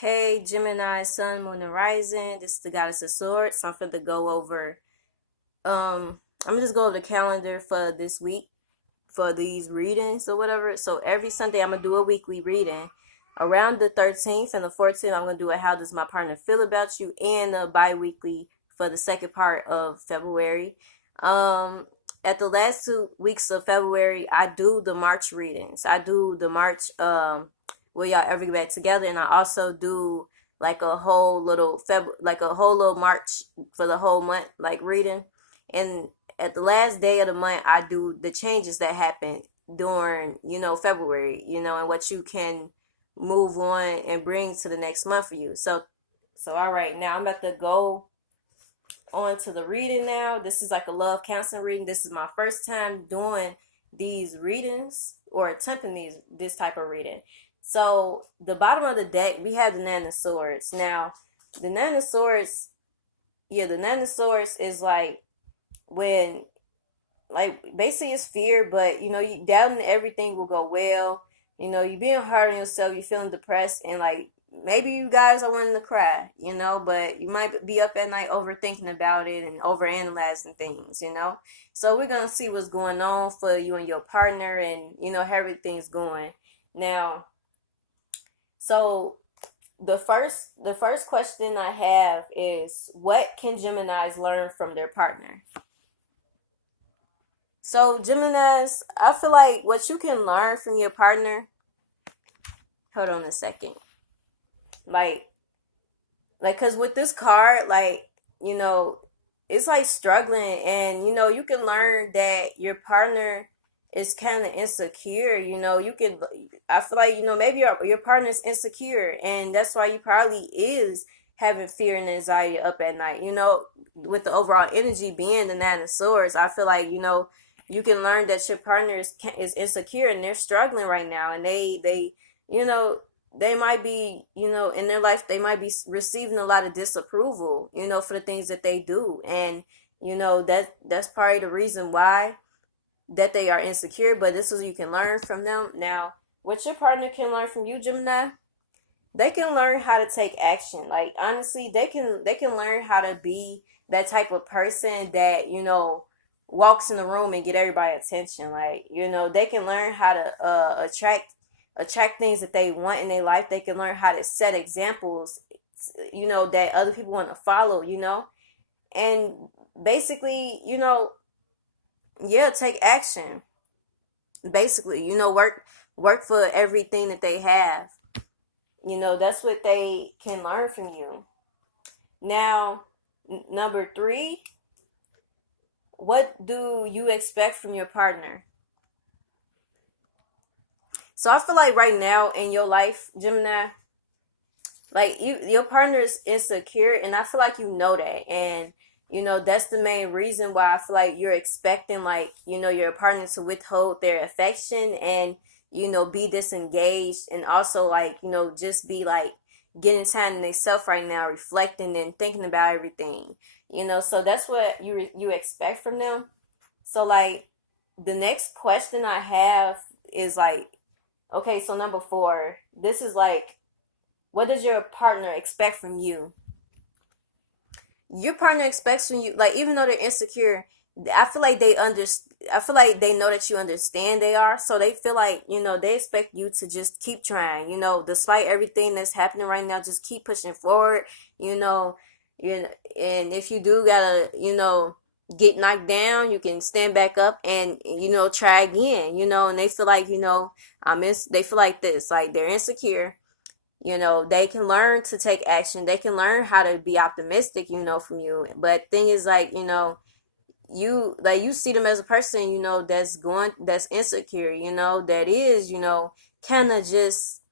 Hey Gemini, Sun, Moon, and Rising. This is the Goddess of Swords. So I'm finna go over. I'm gonna just go over the calendar for this week for these readings or whatever. So every Sunday I'm gonna do a weekly reading. Around the 13th and the 14th, I'm gonna do a How Does My Partner Feel About You and a bi-weekly for the second part of February. At the last 2 weeks of February, I do the March readings. I do the March will y'all ever get back together, and I also do like a whole little March for the whole month like reading. And at the last day of the month, I do the changes that happen during February, and what you can move on and bring to the next month for you. So all right, now I'm about to go on to the reading now. This is like a love counseling reading. This is my first time doing these readings or attempting this type of reading. So the bottom of the deck, we have the Nine of Swords. Now, the Nine of Swords, the Nine of Swords is like when, like, basically it's fear, but you doubting everything will go well. You being hard on yourself, you feeling depressed, and like maybe you guys are wanting to cry, but you might be up at night overthinking about it and overanalyzing things. So we're gonna see what's going on for you and your partner, and how everything's going now. So the first question I have is, what can Geminis learn from their partner? So Geminis, I feel like what you can learn from your partner. Hold on a second. Cause with this card, it's like struggling, and you can learn that your partner is kind of insecure. I feel like maybe your partner is insecure, and that's why you probably is having fear and anxiety up at night. With the overall energy being the Nine of Swords, I feel like you can learn that your partner is insecure, and they're struggling right now, and you know they might be, in their life, they might be receiving a lot of disapproval, for the things that they do. And, that's probably the reason why that they are insecure. But this is, you can learn from them. Now, what your partner can learn from you, Gemini, they can learn how to take action. Like, honestly, they can learn how to be that type of person that, walks in the room and get everybody attention. Like, they can learn how to attract things that they want in their life. They can learn how to set examples, that other people want to follow, and basically, take action. Basically, work for everything that they have. That's what they can learn from you. Now, number 3, what do you expect from your partner? So I feel like right now in your life, Gemini, like your partner is insecure, and I feel like that, and that's the main reason why I feel like you're expecting, like, your partner to withhold their affection and be disengaged, and also, like, just be like getting time to themselves right now, reflecting and thinking about everything. So that's what you expect from them. So, like, the next question I have is like, okay, so number 4, this is like, what does your partner expect from you? Your partner expects from you, like, even though they're insecure, I feel like I feel like they know that you understand they are, so they feel like, they expect you to just keep trying, despite everything that's happening right now, just keep pushing forward, you know, and if you do gotta, get knocked down, you can stand back up and, try again, and they feel like, they feel like this, like, they're insecure. They can learn to take action. They can learn how to be optimistic, from you. But thing is, like, you see them as a person, that's insecure, that is, kind of just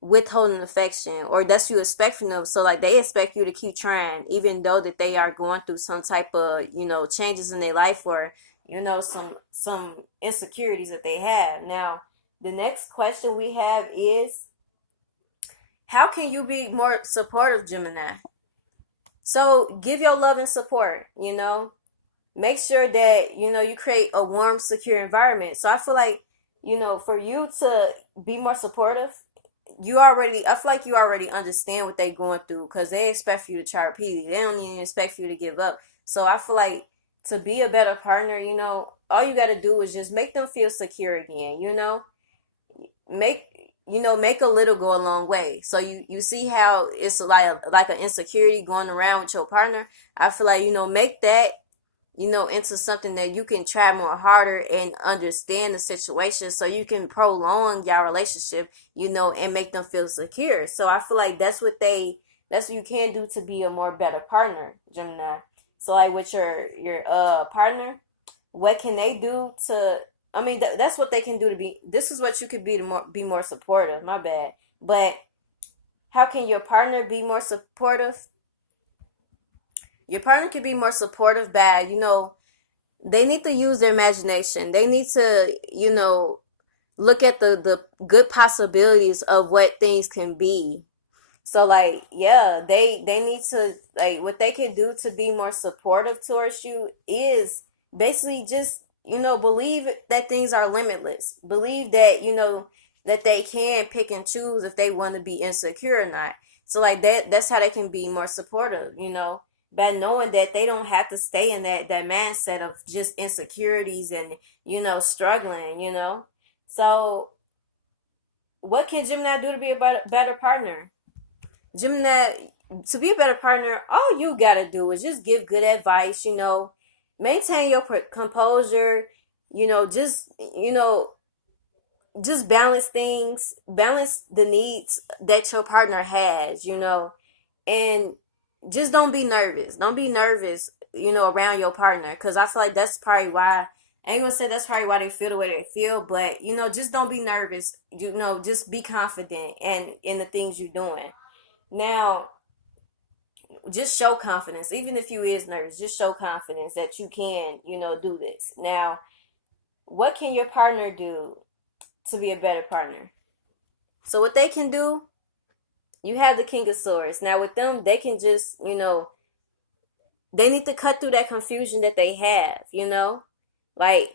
withholding affection, or that's what you expect from them. So, like, they expect you to keep trying, even though that they are going through some type of, changes in their life, or, some insecurities that they have. Now, the next question we have is, how can you be more supportive, Gemini? So give your love and support, Make sure that, you create a warm, secure environment. So I feel like, for you to be more supportive, I feel like you already understand what they going through because they expect for you to try repeatedly. They don't even expect for you to give up. So I feel like to be a better partner, all you got to do is just make them feel secure again, make make a little go a long way. So you see how it's like an insecurity going around with your partner. I feel like make that into something that you can try more harder and understand the situation so you can prolong your relationship, and make them feel secure. So I feel like that's what you can do to be a more better partner, Gemini. So like with your partner, what can they do to I mean that's what they can do to be this is what you could be to be more supportive, my bad. But how can your partner be more supportive? Your partner can be more supportive by, they need to use their imagination. They need to, look at the good possibilities of what things can be. So like, yeah, they need to like what they can do to be more supportive towards you is basically just, believe that things are limitless. Believe that, that they can pick and choose if they want to be insecure or not. So like that's how they can be more supportive, by knowing that they don't have to stay in that mindset of just insecurities and, struggling. So what can Gemini do to be a better partner? Gemini, to be a better partner, all you gotta do is just give good advice, maintain your composure, just, just balance things, balance the needs that your partner has, and just don't be nervous. Don't be nervous, around your partner, because I feel like that's probably why. I ain't gonna say that's probably why they feel the way they feel, but just don't be nervous. Just be confident and in the things you're doing. Now, just show confidence, even if you is nervous. Just show confidence that you can, do this. Now, what can your partner do to be a better partner? So what they can do, you have the King of Swords. Now with them, they can just, they need to cut through that confusion that they have, like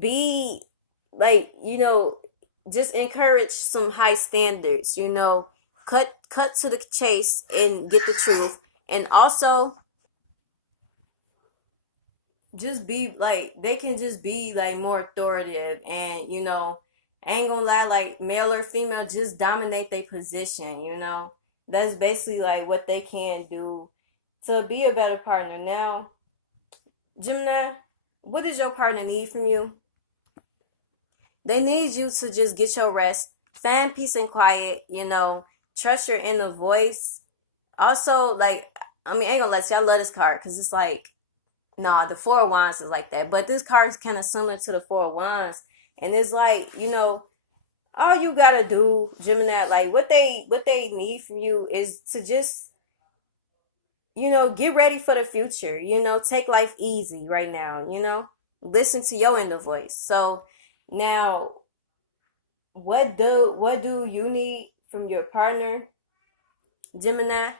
be like, just encourage some high standards, cut to the chase and get the truth. And also just be like, they can just be like more authoritative and, I ain't gonna lie, like male or female, just dominate their position, That's basically like what they can do to be a better partner. Now, Gemini, what does your partner need from you? They need you to just get your rest, find peace and quiet, trust your inner voice. Also, like, I mean, I ain't gonna let you, I love this card because it's like, nah, the Four of Wands is like that. But this card is kind of similar to the Four of Wands. And it's like, all you gotta do, Gemini, like what they need from you is to just, get ready for the future. Take life easy right now. Listen to your inner voice. So now, what do you need from your partner, Gemini?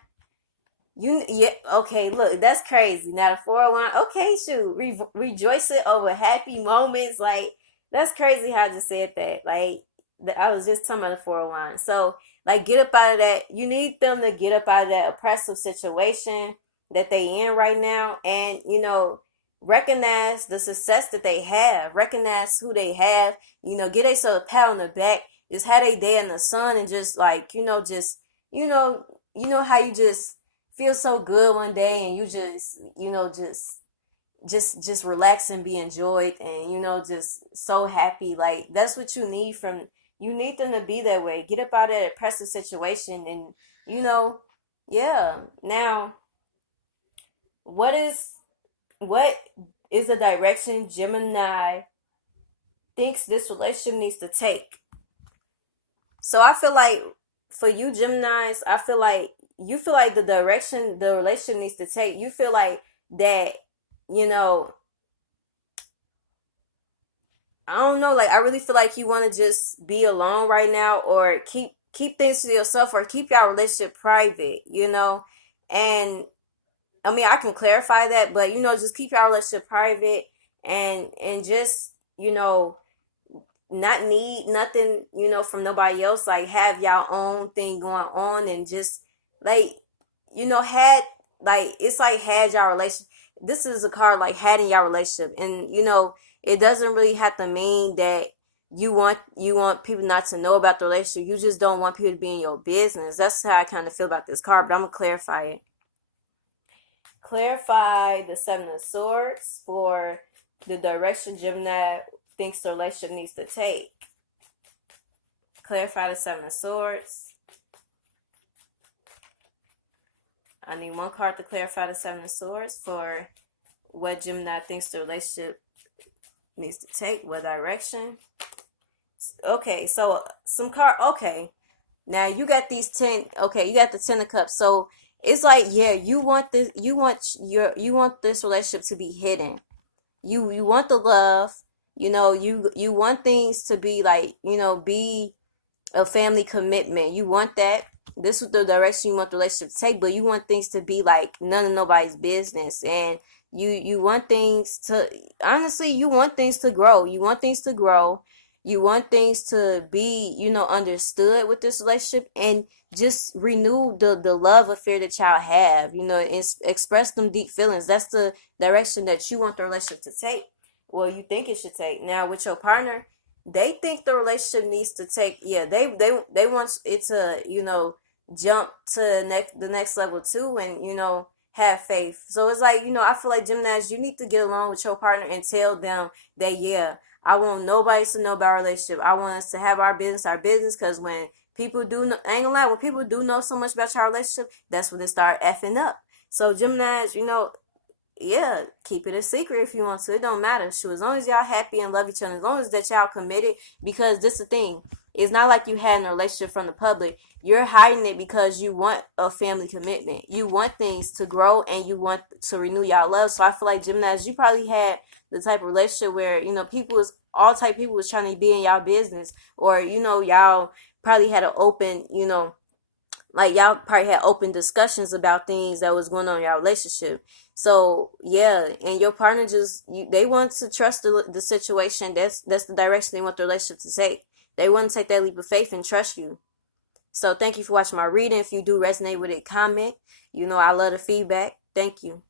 Yeah, okay, look, that's crazy. Now the 401, okay, shoot, rejoicing over happy moments, like that's crazy how I just said that. Like I was just talking about the 401. So like, get up out of that. You need them to get up out of that oppressive situation that they in right now, and recognize the success that they have, recognize who they have. Get themselves a pat on the back. Just have a day in the sun and just like just how you just feel so good one day and you just just relax and be enjoyed and just so happy. Like that's what you need them to be that way. Get up out of that oppressive situation and yeah. Now, what is the direction Gemini thinks this relationship needs to take? So I feel like for you Geminis, I feel like you feel like the direction the relationship needs to take, you feel like that, I don't know, like I really feel like you want to just be alone right now, or keep things to yourself, or keep your relationship private, and I mean I can clarify that, but just keep your relationship private and just not need nothing, from nobody else. Like, have y'all own thing going on, and just like, had, like, it's like had y'all relationship. This is a card like had in y'all relationship, and it doesn't really have to mean that you want people not to know about the relationship. You just don't want people to be in your business. That's how I kind of feel about this card, but I'm gonna clarify it. Clarify the Seven of Swords for the direction Gemini thinks the relationship needs to take. Clarify the Seven of Swords. I need one card to clarify the Seven of Swords for what Gemini thinks the relationship needs to take, what direction. Okay, so some card. Okay, now you got these 10. Okay, you got the 10 of Cups. So it's like, yeah, you want this. You want this relationship to be hidden. You want the love. You want things to be like, be a family commitment. You want that. This is the direction you want the relationship to take, but you want things to be like none of nobody's business. And you want things to, honestly, you want things to grow. You want things to grow. You want things to be, understood with this relationship, and just renew the love affair that y'all have, and express them deep feelings. That's the direction that you want the relationship to take. Well, you think it should take. Now, with your partner, they think the relationship needs to take, yeah, they want it to, jump to the next level too, and have faith. So it's like, I feel like, Geminis, you need to get along with your partner and tell them that, yeah, I want nobody to know about our relationship. I want us to have our business, because when people do know, I ain't gonna lie, when people do know so much about your relationship, that's when they start effing up. So Geminis, yeah, keep it a secret if you want to. It don't matter. Shoot, as long as y'all happy and love each other, as long as that y'all committed, because this is the thing. It's not like you had a relationship from the public. You're hiding it because you want a family commitment. You want things to grow, and you want to renew y'all love. So I feel like, Geminis, you probably had the type of relationship where, all type of people was trying to be in y'all business, or, y'all probably had an open, like y'all probably had open discussions about things that was going on in your relationship. So yeah, and your partner they want to trust the situation. That's the direction they want the relationship to take. They want to take that leap of faith and trust you. So thank you for watching my reading. If you do resonate with it, comment. I love the feedback. Thank you.